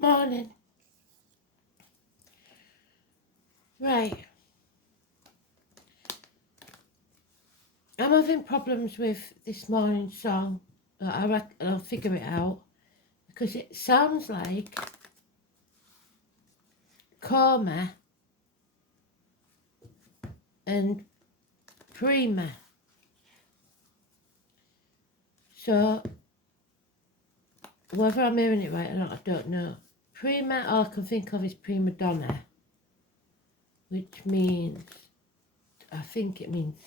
Morning. Right. I'm having problems with this morning's song. I reckon I'll figure it out. Because it sounds like Coma and Prima. So, whether I'm hearing it right or not, I don't know. Prima, all I can think of is prima donna. Which means, I think it means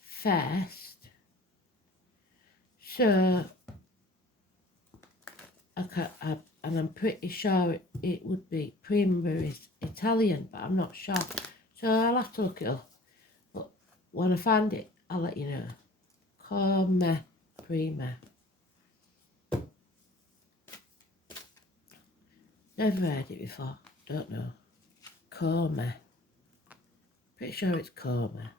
first. So, and I'm pretty sure it would be prima is Italian, but I'm not sure. So I'll have to look it up. But when I find it, I'll let you know. Come prima. Never heard it before. Don't know. Coma. Pretty sure it's coma.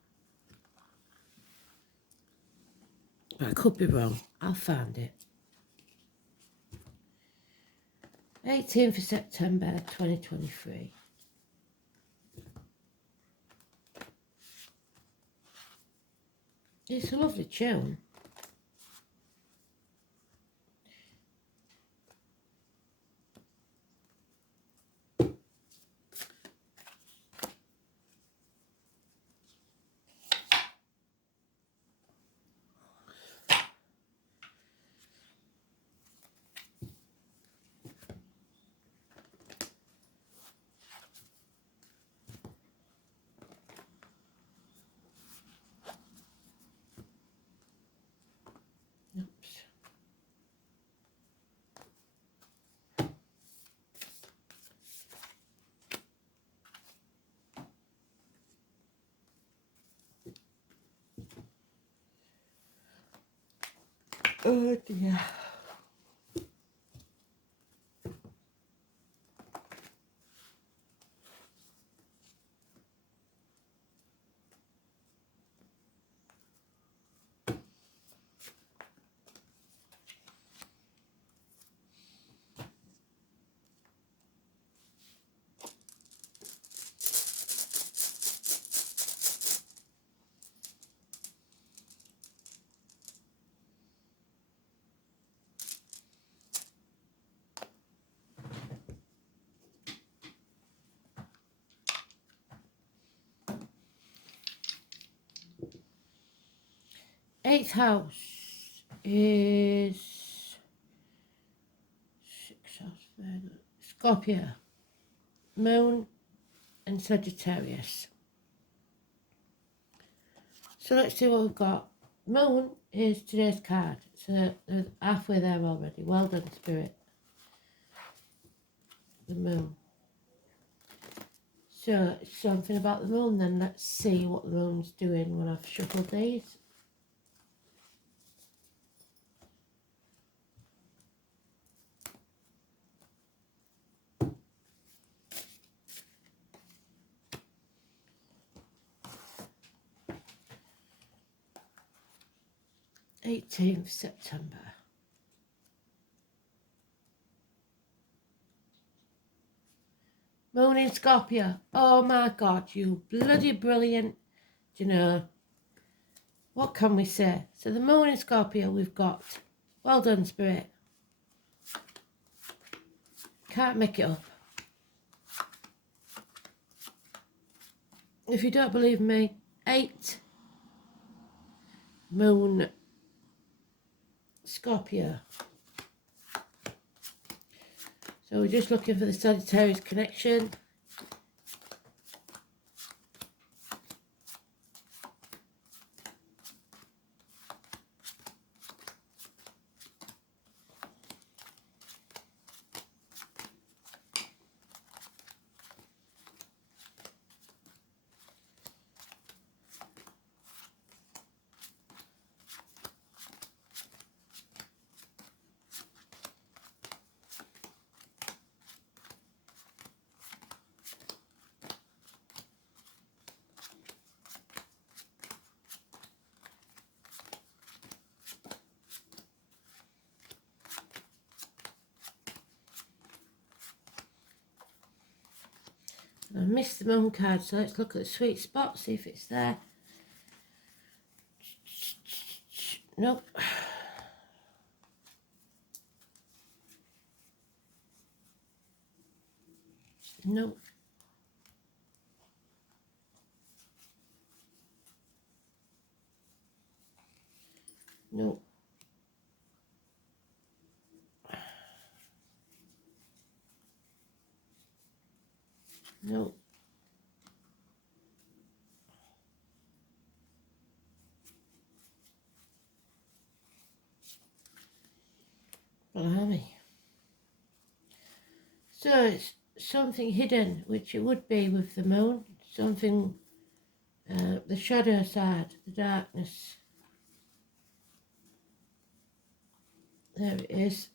But I could be wrong. I'll find it. 18th of September 2023. It's a lovely tune. Oops. Oh dear. Eighth house is Scorpio, Moon and Sagittarius. So let's see what we've got. Moon is today's card. So they're halfway there already. Well done, Spirit. The moon. So it's something about the moon then. Let's see what the moon's doing when I've shuffled these. September 18th. Moon in Scorpio. Oh my God, you bloody brilliant. Do you know, what can we say? So the moon in Scorpio we've got. Well done, Spirit. Can't make it up. If you don't believe me, 8 Moon Scorpio. So we're just looking for the Sagittarius connection. missed the moon card, so let's look at the sweet spot, see if it's there. Nope. Nope. Nope. Nope. Blimey. So it's something hidden, which it would be with the moon. Something, the shadow side, the darkness. There it is.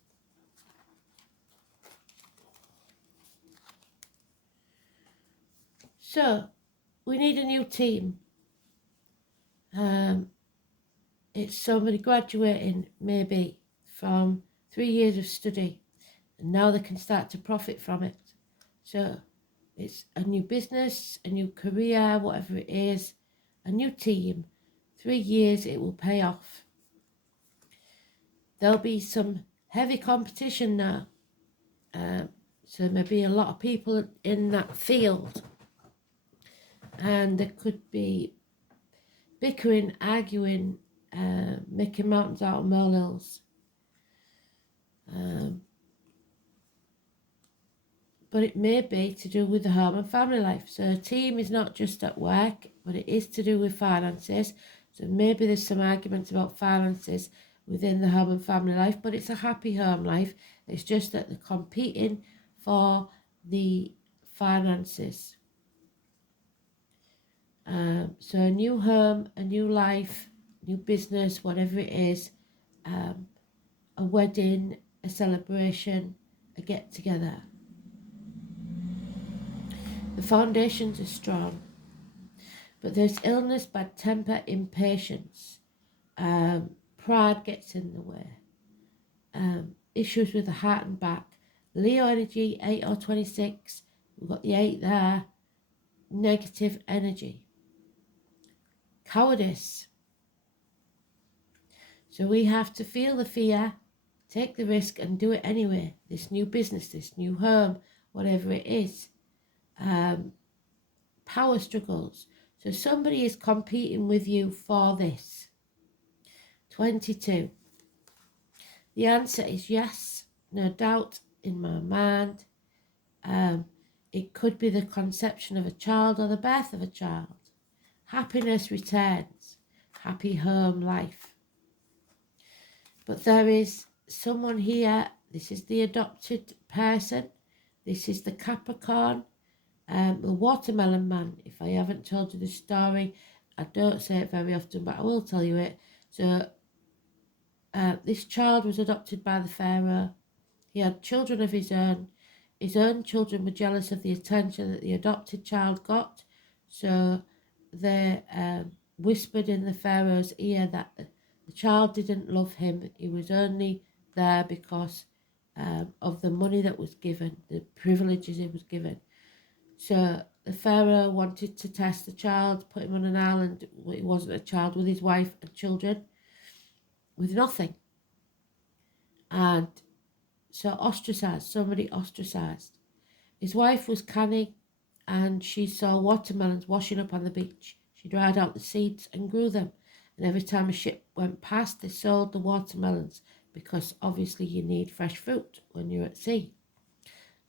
So, we need a new team. It's somebody graduating maybe from 3 years of study, and now they can start to profit from it. So it's a new business, a new career, whatever it is, a new team. 3 years, it will pay off. There'll be some heavy competition now. So maybe a lot of people in that field, and there could be bickering, arguing, making mountains out of molehills. But it may be to do with the home and family life. So a team is not just at work, but it is to do with finances. So maybe there's some arguments about finances within the home and family life, but it's a happy home life. It's just that they're competing for the finances. So a new home, a new life, new business, whatever it is, a wedding, a celebration, a get-together. The foundations are strong, but there's illness, bad temper, impatience. Pride gets in the way. Issues with the heart and back. Leo energy, 8 or 26. We've got the 8 there. Negative energy. Cowardice. So we have to feel the fear, take the risk and do it anyway. This new business, this new home, whatever it is. Power struggles. So somebody is competing with you for this. 22. The answer is yes, no doubt in my mind. It could be the conception of a child or the birth of a child. Happiness returns. Happy home life. But there is someone here. This is the adopted person. This is the Capricorn. The watermelon man. If I haven't told you this story, I don't say it very often, but I will tell you it. So this child was adopted by the pharaoh. He had children of his own. His own children were jealous of the attention that the adopted child got, so they whispered in the pharaoh's ear that the child didn't love him. He was only there because of the money that was given, the privileges he was given. So the pharaoh wanted to test the child, put him on an island. He wasn't a child, with his wife and children, with nothing. And so ostracised, somebody ostracised. His wife was canny, and she saw watermelons washing up on the beach. She dried out the seeds and grew them. And every time a ship went past, they sold the watermelons, because obviously you need fresh fruit when you're at sea.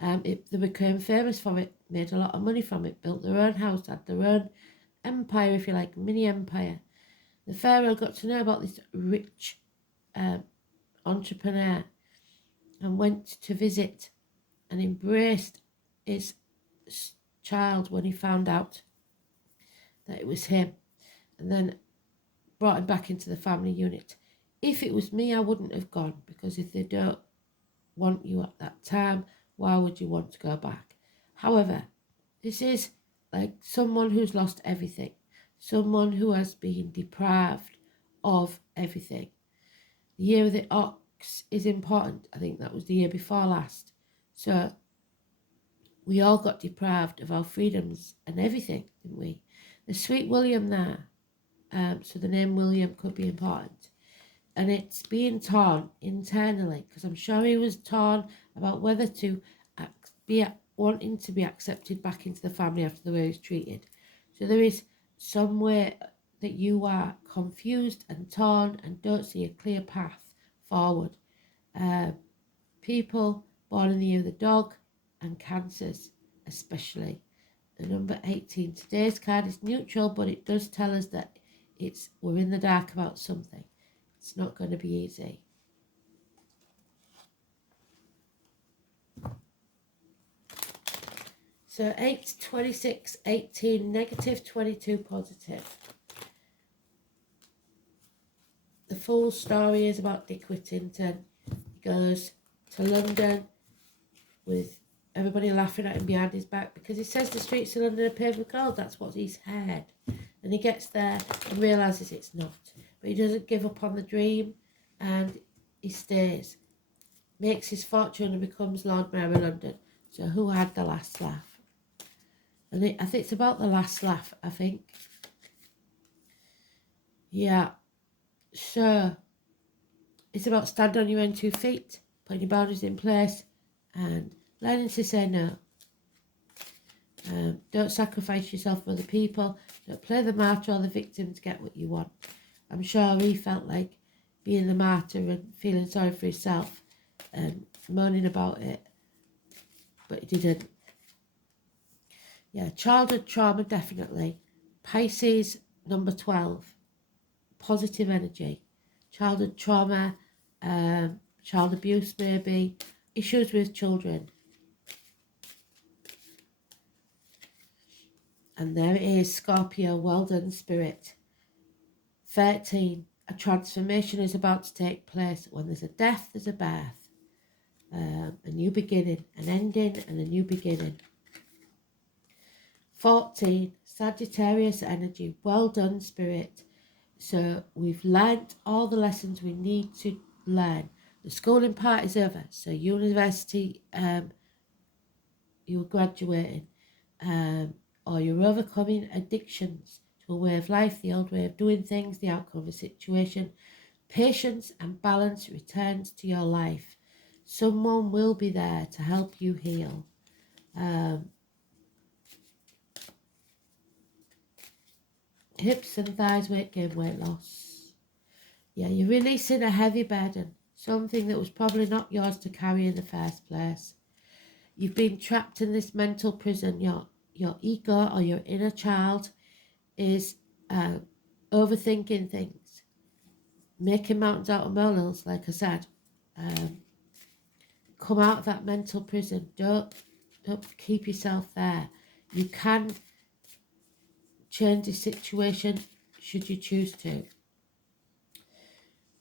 They became famous for it, made a lot of money from it, built their own house, had their own empire, if you like, mini empire. The pharaoh got to know about this rich entrepreneur and went to visit and embraced his child when he found out that it was him, and then brought him back into the family unit. If it was me, I wouldn't have gone, because if they don't want you at that time, why would you want to go back? However, this is like someone who's lost everything, someone who has been deprived of everything. The year of the ox is important. I think that was the year before last. So we all got deprived of our freedoms and everything, didn't we? The sweet William there, so the name William could be important. And it's being torn internally, because I'm sure he was torn about whether to be wanting to be accepted back into the family after the way he was treated. So there is some way that you are confused and torn and don't see a clear path forward. People born in the year of the dog and cancers especially. The number 18. Today's card is neutral, but it does tell us that we're in the dark about something. It's not going to be easy. So 8, 26, 18, negative, 22, positive. The full story is about Dick Whittington. He goes to London with everybody laughing at him behind his back because he says the streets of London are paved with gold. That's what he's heard. And he gets there and realises it's not. But he doesn't give up on the dream and he stays. Makes his fortune and becomes Lord Mayor of London. So who had the last laugh? And I think it's about the last laugh, I think. Yeah. So it's about standing on your own 2 feet, putting your boundaries in place and learning to say no. Don't sacrifice yourself for other people. Don't play the martyr or the victim to get what you want. I'm sure he felt like being the martyr and feeling sorry for himself and moaning about it, but he didn't. Yeah, childhood trauma, definitely. Pisces, number 12. Positive energy. Childhood trauma, child abuse maybe, issues with children. And there it is, Scorpio, well done, Spirit. 13, a transformation is about to take place. When there's a death, there's a birth. A new beginning, an ending and a new beginning. 14, Sagittarius energy, well done, Spirit. So we've learnt all the lessons we need to learn. The schooling part is over. So university, you're graduating, or you're overcoming addictions to a way of life, the old way of doing things, the outcome of a situation. Patience and balance returns to your life. Someone will be there to help you heal. Hips and thighs, weight gain, weight loss. Yeah, you're releasing a heavy burden, something that was probably not yours to carry in the first place. You've been trapped in this mental prison. Your ego or your inner child is overthinking things, making mountains out of molehills, like I said. Come out of that mental prison. Don't keep yourself there. You can change the situation should you choose to.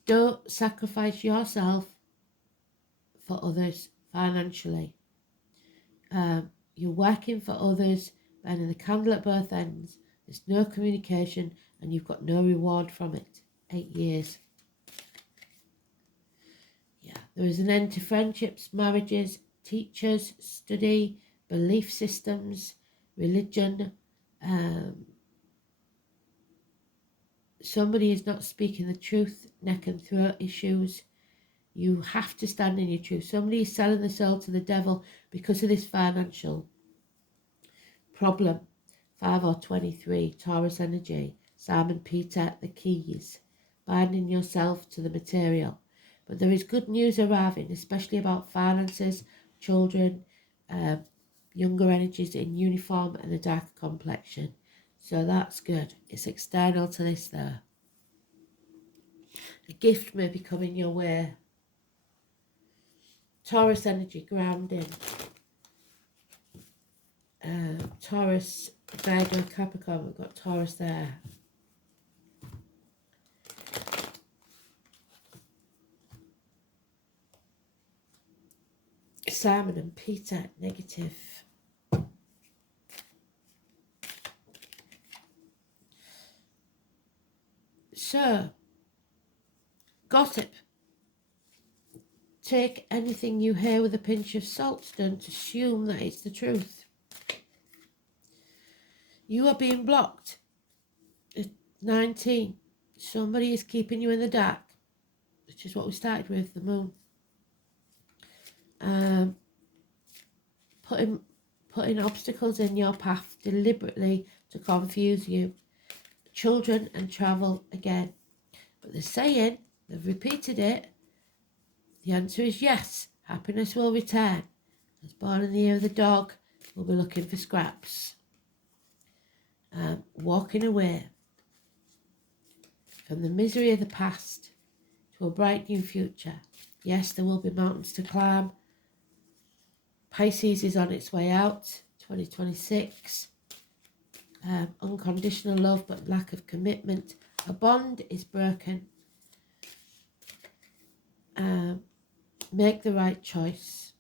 Don't sacrifice yourself for others financially. You're working for others, burning the candle at both ends. There's no communication and you've got no reward from it. 8 years. Yeah, there is an end to friendships, marriages, teachers, study, belief systems, religion. Somebody is not speaking the truth, neck and throat issues. You have to stand in your truth. Somebody is selling the soul to the devil because of this financial problem. 5 or 23, Taurus energy. Simon Peter, the keys. Binding yourself to the material. But there is good news arriving, especially about finances, children, younger energies in uniform and a darker complexion. So that's good. It's external to this though. A gift may be coming your way. Taurus energy, grounding. Taurus, Virgo, Capricorn, we've got Taurus there. Simon and Peter, negative. So, gossip. take anything you hear with a pinch of salt. Don't assume that it's the truth. You are being blocked. At 19, somebody is keeping you in the dark, which is what we started with, the moon. Putting obstacles in your path deliberately to confuse you. Children and travel again. But they're saying, they've repeated it, the answer is yes, happiness will return. As born in the year of the dog, we'll be looking for scraps. Walking away from the misery of the past to a bright new future. Yes, there will be mountains to climb. Pisces is on its way out, 2026. Unconditional love but lack of commitment. A bond is broken. Make the right choice.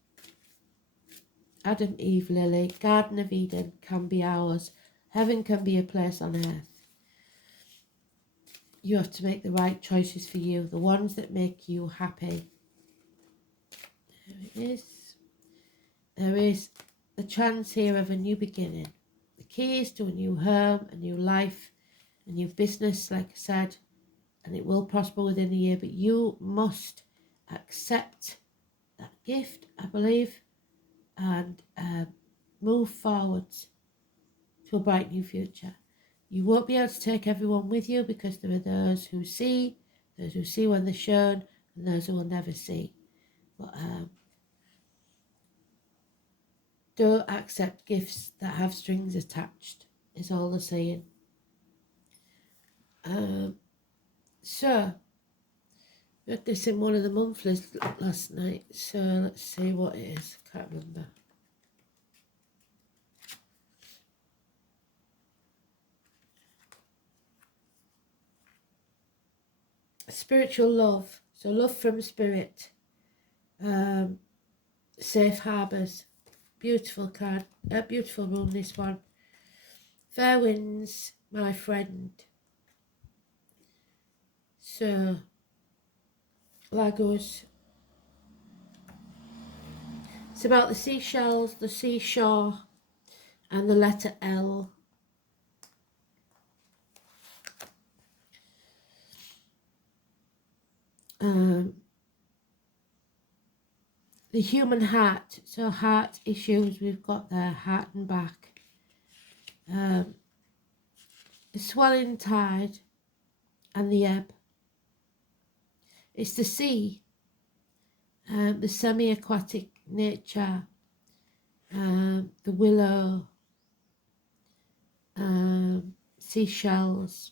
Adam, Eve, Lily, Garden of Eden can be ours. Heaven can be a place on earth. You have to make the right choices for you, the ones that make you happy. There it is. There is the chance here of a new beginning. The key is to a new home, a new life, a new business, like I said, and it will prosper within a year, but you must accept that gift, I believe, and move forwards to a bright new future. You won't be able to take everyone with you because there are those who see when they're shown, and those who will never see. But don't accept gifts that have strings attached, is all they're saying. So, we had this in one of the monthlies last night, so let's see what it is. Can't remember. Spiritual love, so love from spirit. Safe harbours. Beautiful card, a beautiful room, this one. Fair winds, my friend. So, Lagos. It's about the seashells, the seashore, and the letter L. The human heart, so heart issues we've got there, heart and back. The swelling tide and the ebb. It's the sea, the semi-aquatic nature, the willow, seashells.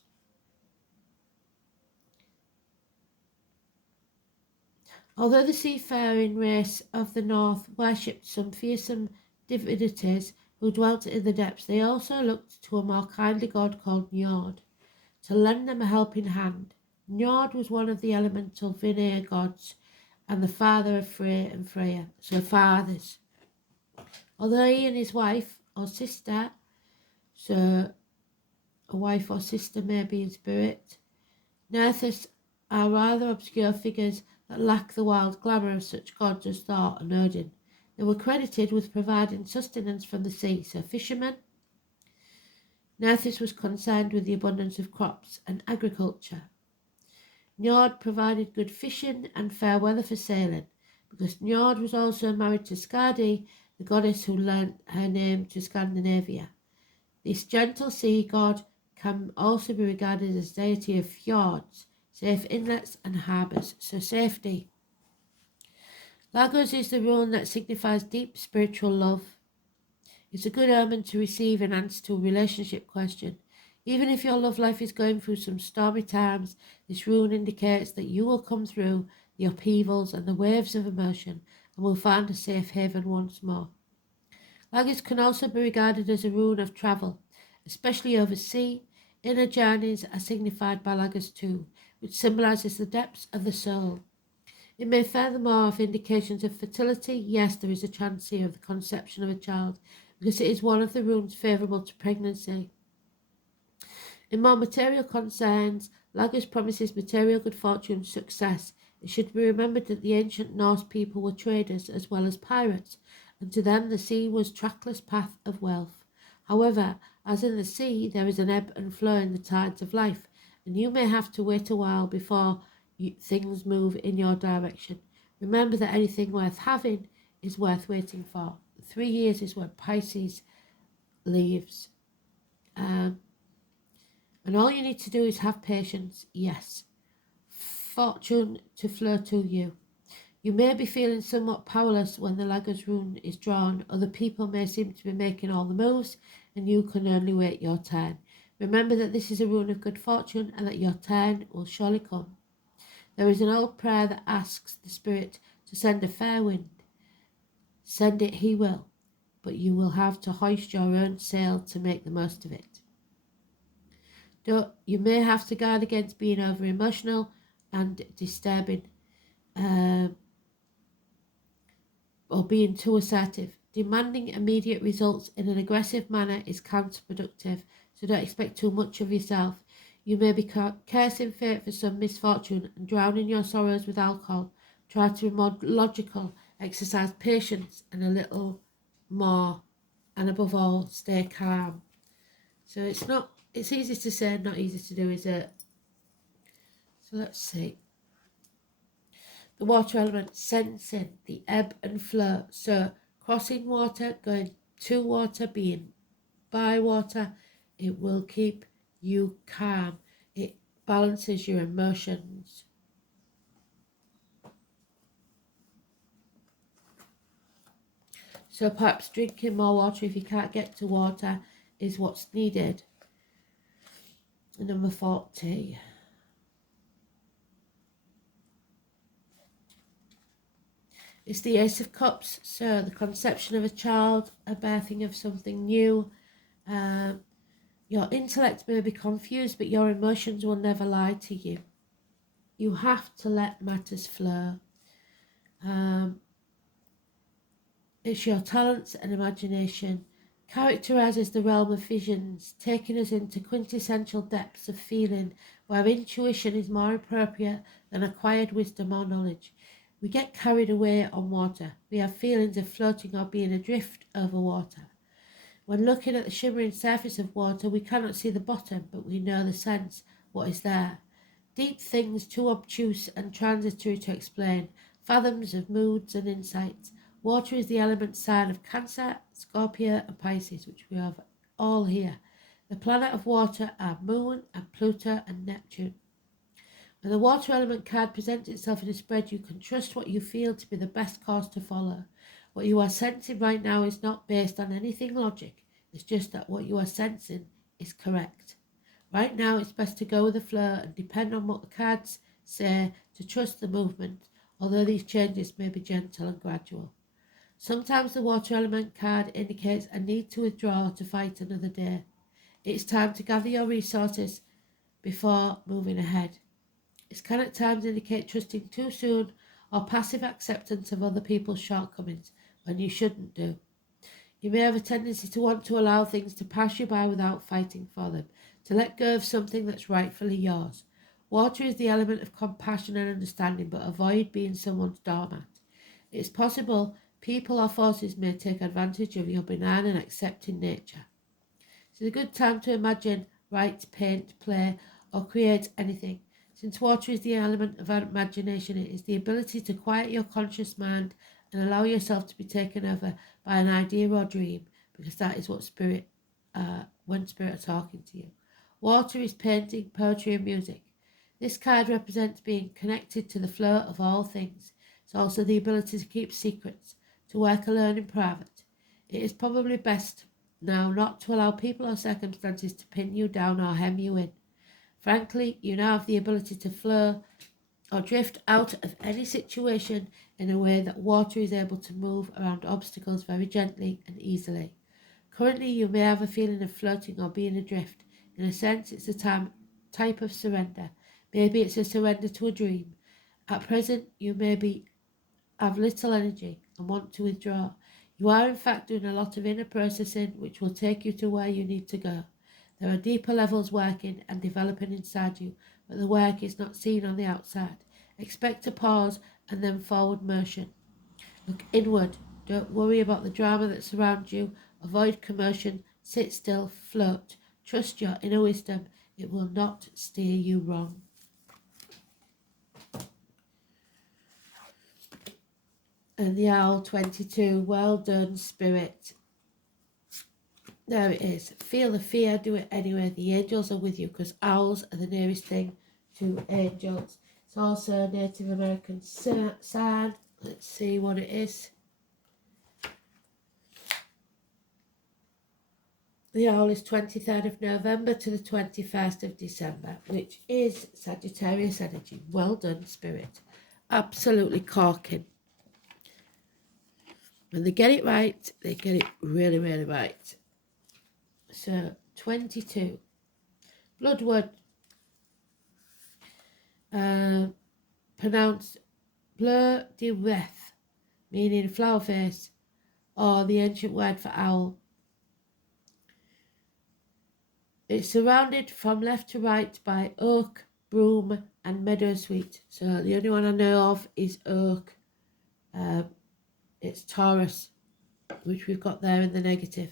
Although the seafaring race of the north worshipped some fearsome divinities who dwelt in the depths, they also looked to a more kindly god called Njord to lend them a helping hand. Njord was one of the elemental Vanir gods and the father of Frey and Freya, so fathers. Although he and his wife or sister, so a wife or sister may be in spirit, Nerthus are rather obscure figures that lack the wild glamour of such gods as Thor and Odin. They were credited with providing sustenance from the sea, so fishermen. Nerthus was concerned with the abundance of crops and agriculture. Njord provided good fishing and fair weather for sailing, because Njord was also married to Skadi, the goddess who lent her name to Scandinavia. This gentle sea god can also be regarded as deity of fjords, safe inlets and harbours, so safety. Lagos is the rune that signifies deep spiritual love. It's a good omen to receive an answer to a relationship question. Even if your love life is going through some stormy times, this rune indicates that you will come through the upheavals and the waves of emotion and will find a safe haven once more. Lagos can also be regarded as a rune of travel, especially over sea. Inner journeys are signified by Lagos too, which symbolises the depths of the soul. It may furthermore have indications of fertility. Yes, there is a chance here of the conception of a child, because it is one of the runes favourable to pregnancy. In more material concerns, Lagos promises material good fortune, success It should be remembered that the ancient Norse people were traders as well as pirates, and to them the sea was trackless path of wealth. However, as in the sea, there is an ebb and flow in the tides of life, and you may have to wait a while before things move in your direction. Remember that anything worth having is worth waiting for. 3 years is where Pisces leaves. And all you need to do is have patience, yes. Fortune to flow to you. You may be feeling somewhat powerless when the Lagger's rune is drawn. Other people may seem to be making all the moves, and you can only wait your turn. Remember that this is a rune of good fortune, and that your turn will surely come. There is an old prayer that asks the spirit to send a fair wind. Send it he will, but you will have to hoist your own sail to make the most of it. You may have to guard against being over emotional and disturbing, or being too assertive. Demanding immediate results in an aggressive manner is counterproductive, so don't expect too much of yourself. You may be cursing fate for some misfortune and drowning your sorrows with alcohol. Try to be more logical, exercise patience and a little more, and above all, stay calm. So it's easy to say, not easy to do, is it? So let's see. The water element, sensing the ebb and flow. So crossing water, going to water, being by water, it will keep you calm. It balances your emotions. So perhaps drinking more water if you can't get to water is what's needed. Number 40. It's the Ace of Cups, so the conception of a child, a birthing of something new. Your intellect may be confused, but your emotions will never lie to you. You have to let matters flow. It's your talents and imagination. Characterizes the realm of visions, taking us into quintessential depths of feeling, where intuition is more appropriate than acquired wisdom or knowledge. We get carried away on water. We have feelings of floating or being adrift over water. When looking at the shimmering surface of water, we cannot see the bottom, but we know the sense, what is there. Deep things too obtuse and transitory to explain, fathoms of moods and insights. Water is the element sign of Cancer, Scorpio and Pisces, which we have all here. The planet of water are Moon and Pluto and Neptune. When the water element card presents itself in a spread, you can trust what you feel to be the best course to follow. What you are sensing right now is not based on anything logic. It's just that what you are sensing is correct. Right now, it's best to go with the flow and depend on what the cards say, to trust the movement, although these changes may be gentle and gradual. Sometimes the water element card indicates a need to withdraw to fight another day. It's time to gather your resources before moving ahead. It can at times indicate trusting too soon or passive acceptance of other people's shortcomings when you shouldn't do. You may have a tendency to want to allow things to pass you by without fighting for them, to let go of something that's rightfully yours. Water is the element of compassion and understanding, but avoid being someone's doormat. It's possible people or forces may take advantage of your benign and accepting nature. It's a good time to imagine, write, paint, play, or create anything. Since water is the element of imagination, it is the ability to quiet your conscious mind and allow yourself to be taken over by an idea or dream, because that is what when spirit are talking to you. Water is painting, poetry and music. This card represents being connected to the flow of all things. It's also the ability to keep secrets, to work alone in private. It is probably best now not to allow people or circumstances to pin you down or hem you in. Frankly, you now have the ability to flow or drift out of any situation in a way that water is able to move around obstacles very gently and easily. Currently, you may have a feeling of floating or being adrift. In a sense, it's a type of surrender. Maybe it's a surrender to a dream. At present, you may have little energy and want to withdraw. You are in fact doing a lot of inner processing, which will take you to where you need to go. There are deeper levels working and developing inside you, but the work is not seen on the outside. Expect a pause and then forward motion. Look inward. Don't worry about the drama that surrounds you. Avoid commotion. Sit still. Float. Trust your inner wisdom. It will not steer you wrong. And the owl 22. Well done, Spirit. There it is. Feel the fear. Do it anyway. The angels are with you because owls are the nearest thing to angels. It's also a Native American sign. Let's see what it is. The owl is 23rd of November to the 21st of December, which is Sagittarius energy. Well done, Spirit. Absolutely corking. When they get it right, they get it really, really right. So, 22. Bloodwood. Pronounced bleu de reth, meaning flower face, or the ancient word for owl. It's surrounded from left to right by oak, broom and meadowsweet. So the only one I know of is oak. It's Taurus, which we've got there in the negative.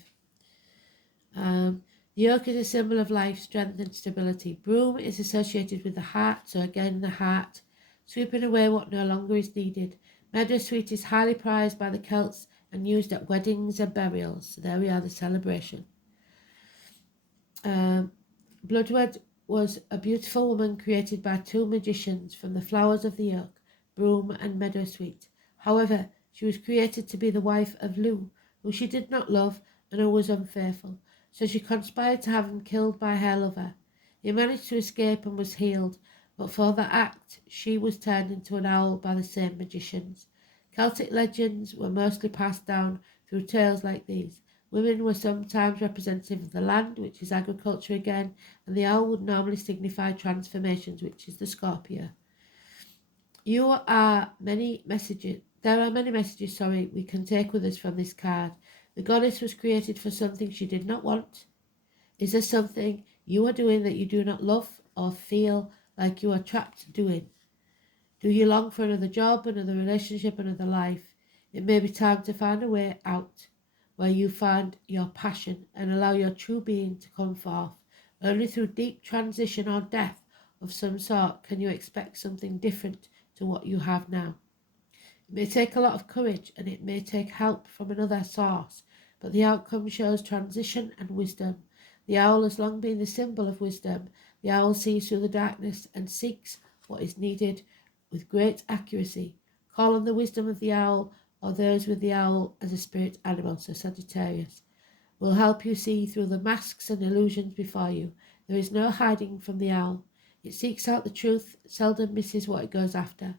The oak is a symbol of life, strength and stability. Broom is associated with the heart, so again the heart, sweeping away what no longer is needed. Meadowsweet is highly prized by the Celts and used at weddings and burials. So there we are, the celebration. Bloodwood was a beautiful woman created by two magicians from the flowers of the oak, broom and meadowsweet. However, she was created to be the wife of Lu, who she did not love and who was unfaithful. So she conspired to have him killed by her lover. He managed to escape and was healed, but for that act she was turned into an owl by the same magicians. Celtic legends were mostly passed down through tales like these. Women were sometimes representative of the land, which is agriculture again, and the owl would normally signify transformations, which is the Scorpio. There are many messages we can take with us from this card. The goddess was created for something she did not want. Is there something you are doing that you do not love or feel like you are trapped doing? Do you long for another job, another relationship, another life? It may be time to find a way out where you find your passion and allow your true being to come forth. Only through deep transition or death of some sort can you expect something different to what you have now. It may take a lot of courage and it may take help from another source, but the outcome shows transition and wisdom. The owl has long been the symbol of wisdom. The owl sees through the darkness and seeks what is needed with great accuracy. Call on the wisdom of the owl or those with the owl as a spirit animal, so Sagittarius, will help you see through the masks and illusions before you. There is no hiding from the owl. It seeks out the truth, seldom misses what it goes after.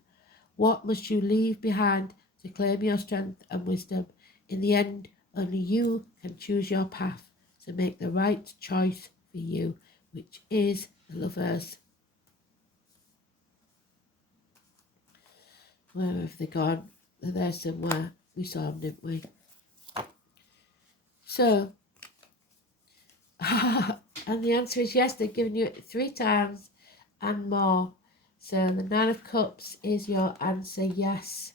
What must you leave behind to claim your strength and wisdom? In the end, only you can choose your path, so make the right choice for you, which is the Lovers. Where have they gone? They're there somewhere. We saw them, didn't we? So, and the answer is yes, they've given you it 3 times and more. So the 9 of Cups is your answer, yes.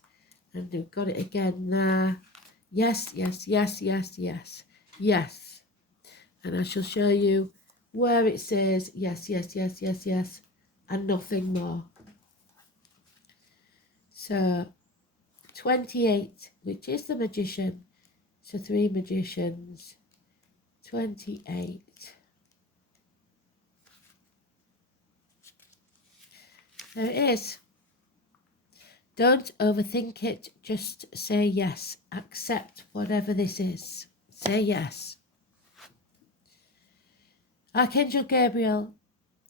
And we've got it again there. Yes, yes, yes, yes, yes, yes. And I shall show you where it says yes, yes, yes, yes, yes, and nothing more. So 28, which is the Magician. So 3 magicians. 28. There it is. Don't overthink it. Just say yes. Accept whatever this is. Say yes. Archangel Gabriel,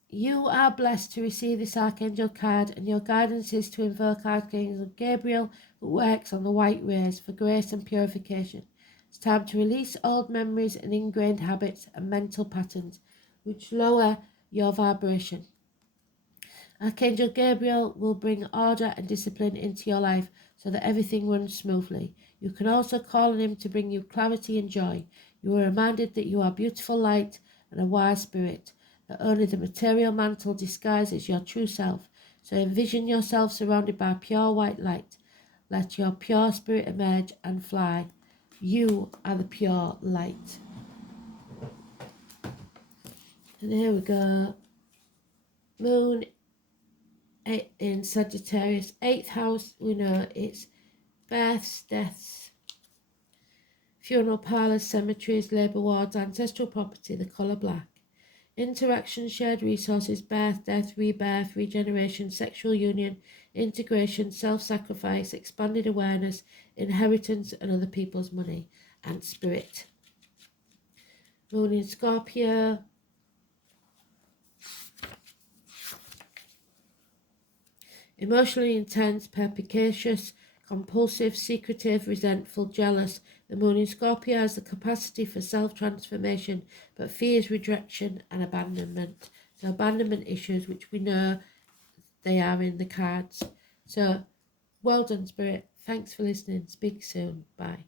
you are blessed to receive this Archangel card, and your guidance is to invoke Archangel Gabriel, who works on the white rays for grace and purification. It's time to release old memories and ingrained habits and mental patterns which lower your vibration. Archangel Gabriel will bring order and discipline into your life so that everything runs smoothly. You can also call on him to bring you clarity and joy. You are reminded that you are beautiful light and a wise spirit, that only the material mantle disguises your true self. So envision yourself surrounded by pure white light. Let your pure spirit emerge and fly. You are the pure light. And here we go. Moon in Sagittarius. 8th house, we know it's births, deaths, funeral parlours, cemeteries, labour wards, ancestral property, the colour black. Interaction, shared resources, birth, death, rebirth, regeneration, sexual union, integration, self-sacrifice, expanded awareness, inheritance and other people's money, and spirit. Moon in Scorpio. Emotionally intense, perspicacious, compulsive, secretive, resentful, jealous. The moon in Scorpio has the capacity for self-transformation, but fears rejection and abandonment. So abandonment issues, which we know they are in the cards. So well done, Spirit. Thanks for listening. Speak soon. Bye.